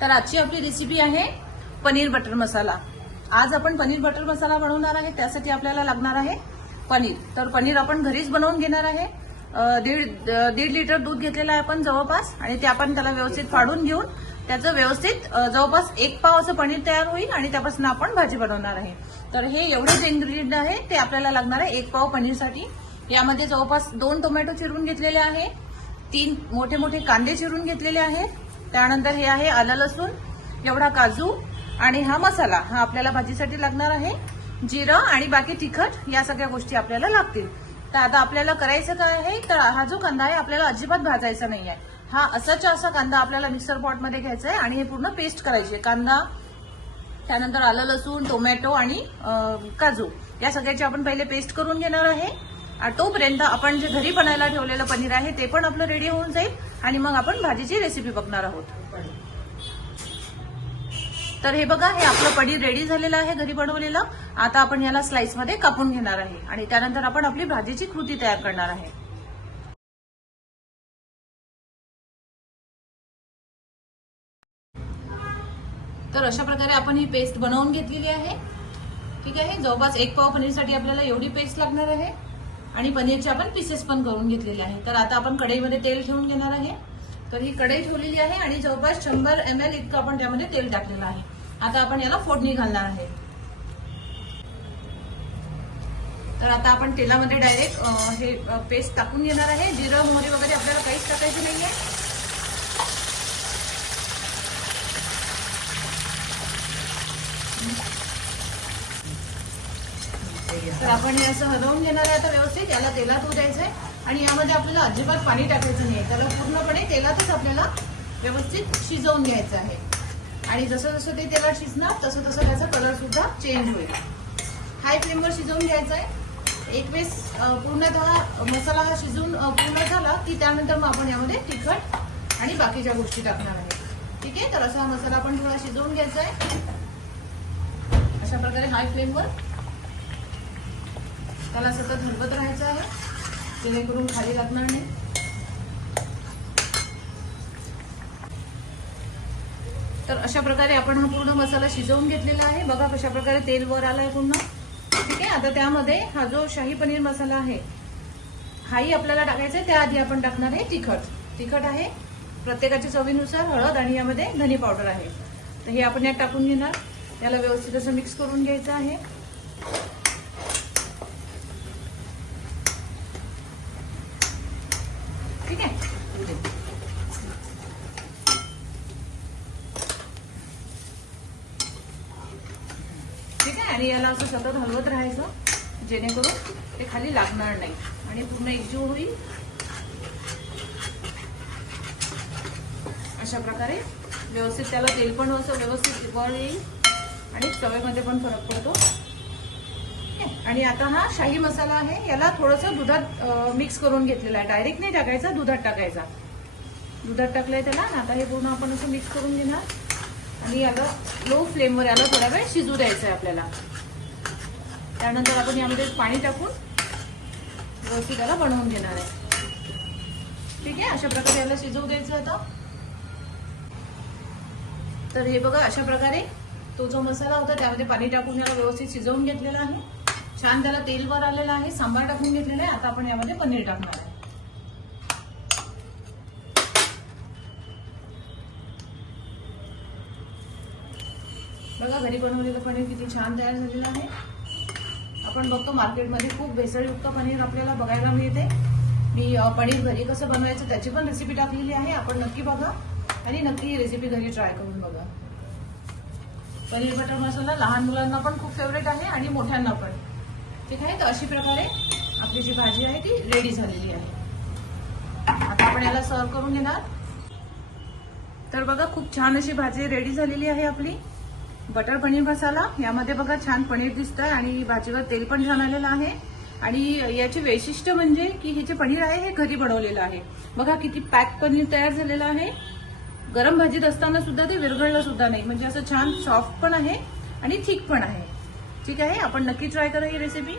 तर आजची आपली रेसिपी आहे पनीर बटर मसाला। आज आपण पनीर बटर मसाला बनवणार आहे। त्यासाठी आपल्याला लागणार आहे पनीर। तर पनीर आपण घरीच बनवून घेणार आहे। दीड लिटर दूध घेतलेलं आहे आपण जवळपास, आणि ते आपण त्याला व्यवस्थित फाडून घेऊन त्याचं व्यवस्थित जवळपास 1 पाव असं पनीर तयार होईल आणि त्यापासून आपण भाजी बनवणार आहे। तर हे एवढे जे इन्ग्रेडियंट आहे ते आपल्याला लागणार आहे 1 पाव पनीरसाठी। यामध्ये जवळपास 2 टोमॅटो चिरून घेतलेले आहे, 3 मोठे मोठे कांदे चिरून घेतलेले आहेत, त्यानंतर हे आहे आलं लसूण, एवढा काजू, आणि हा मसाला हा आपल्याला भाजीसाठी लागणार आहे। जिरं आणि बाकी तिखट या सगळ्या गोष्टी आपल्याला लागतील। तर आता आपल्याला करायचं काय आहे, तर हा जो कांदा आहे आपल्याला अजिबात भाजायचा नाही आहे। हा असाच्या असा कांदा आपल्याला मिक्सर पॉट मध्ये घ्यायचा आहे आणि हे पूर्ण पेस्ट करायची आहे। कांदा, त्यानंतर आलं लसूण, टोमॅटो आणि काजू या सगळ्याची आपण पहिले पेस्ट करून घेणार आहे। तोपर्यंत आपण जे घरी बनायला ठेवलेलं पनीर आहे ते पण आपलं रेडी होऊन जाईल आणि मग आपण भाजीची रेसिपी बघणार आहोत। तर हे बघा, हे आपलं पनीर रेडी झालेलं आहे घरी बनवलेलं। आता आपण याला स्लाइस मध्ये कापून घेणार आहे आणि त्यानंतर आपण आपली भाजीची कृती तयार करणार आहे। तर अशा प्रकारे आपण ही पेस्ट बनवून घेतलेली आहे। ठीक आहे, जवळपास 1 पाव पनीरसाठी आपल्याला एवढी पेस्ट लागणार आहे आणि पनीरचे आपण पीसेस पण करून घेतलेले आहे। तर आता आपण कढईमध्ये तेल ठेवून घेणार आहे। तर ही कढई ठेवलेली आहे आणि जवळपास 100 ml इतकं आपण त्यामध्ये तेल टाकलेलं आहे। आता आपण याला फोडणी घालणार आहे। तर आता आपण तेलामध्ये डायरेक्ट हे पेस्ट टाकून घेणार आहे। जिरं मोहरी वगैरे आपल्याला काहीच टाकायची नाहीये। तर आपण हे असं हलवून घेणार आहे आता व्यवस्थित। याला तेलात होऊ द्यायचंय आणि यामध्ये आपल्याला अजिबात पाणी टाकायचं नाही, त्याला पूर्णपणे तेलातच आपल्याला व्यवस्थित शिजवून घ्यायचं आहे। आणि जसं जसं ते तेलात शिजणार तसं तसं त्याचा कलर सुद्धा चेंज होईल। हाय फ्लेमवर शिजवून घ्यायचं आहे। एक वेळेस पूर्णतः मसाला हा शिजून पूर्ण झाला की त्यानंतर मग आपण यामध्ये तिखट आणि बाकीच्या गोष्टी टाकणार आहे। ठीक आहे, तर असा हा मसाला आपण थोडा शिजवून घ्यायचा आहे अशा प्रकारे हाय फ्लेमवर। त्याला सतत हलवत राहायचं आहे जेणेकरून खाली लागणार नाही। तर अशा प्रकारे आपण हा पूर्ण मसाला शिजवून घेतलेला आहे। बघा कशा प्रकारे तेल वर आलंय पूर्ण। ठीक आहे, आता त्यामध्ये हा जो शाही पनीर मसाला आहे हाही आपल्याला टाकायचा आहे। त्याआधी आपण टाकणार आहे तिखट आहे प्रत्येकाच्या चवीनुसार, हळद आणि यामध्ये धने पावडर आहे। तर हे आपण यात टाकून घेणार, याला व्यवस्थित असं मिक्स करून घ्यायचं आहे। ठीक आहे, ठीक आहे, आणि याला असं सतत हलवत राहायचं जेणेकरून ते खाली लागणार नाही आणि पूर्ण एकजीव होईल। अशा प्रकारे व्यवस्थित त्याला तेल पण असं व्यवस्थित वर येईल आणि चवेमध्ये पण फरक पडतो। आणि आता हा शाही मसाला आहे याला थोडंसं दुधात मिक्स करून घेतलेला आहे। डायरेक्ट नाही टाकायचा, दुधात टाकायचा। दुधात टाकलंय त्याला। आता हे पूर्ण आपण असं मिक्स करून घेणार आणि याला लो फ्लेमवर याला थोडा वेळ शिजू द्यायचं आहे आपल्याला। त्यानंतर आपण यामध्ये पाणी टाकून व्यवस्थित याला बनवून घेणार आहे। ठीक आहे, अशा प्रकारे याला शिजवू द्यायचं आता। तर हे बघा, अशा प्रकारे तो जो मसाला होता त्यामध्ये पाणी टाकून याला व्यवस्थित शिजवून घेतलेला आहे। छान त्याला तेल वर आलेलं आहे, सांबार टाकून घेतलेला आहे। आता आपण यामध्ये पनीर टाकणार आहे। बघा घरी बनवलेलं पनीर किती छान तयार झालेलं आहे। आपण बघतो मार्केटमध्ये खूप भेसळयुक्त पनीर आपल्याला बघायला मिळते। मी पनीर घरी कसं बनवायचं त्याची पण रेसिपी टाकलेली आहे, आपण नक्की बघा आणि नक्की ही रेसिपी घरी ट्राय करून बघा। पनीर बटर मसाला लहान मुलांना पण खूप फेवरेट आहे आणि मोठ्यांना पण। ठीक आहे, तर अशी प्रकारे आपली जी भाजी आहे ती रेडी झालेली आहे। आता आपण याला सर्व करून घेणार। तर बघा, खूप छान अशी भाजी रेडी झालेली आहे आपली बटर पनीर मसाला। यामध्ये बघा छान पनीर दिसतंय आणि भाजीवर तेल पण छान आलेलं आहे। आणि याचे वैशिष्ट्य म्हणजे की हे जे पनीर आहे हे घरी बनवलेलं आहे। बघा किती पॅक पनीर तयार झालेलं आहे। गरम भाजीत असताना सुद्धा ते विरघळलं सुद्धा नाही, म्हणजे असं छान सॉफ्ट पण आहे आणि थिक पण आहे। ठीक आहे, आपण नक्की ट्राय करा ही रेसिपी।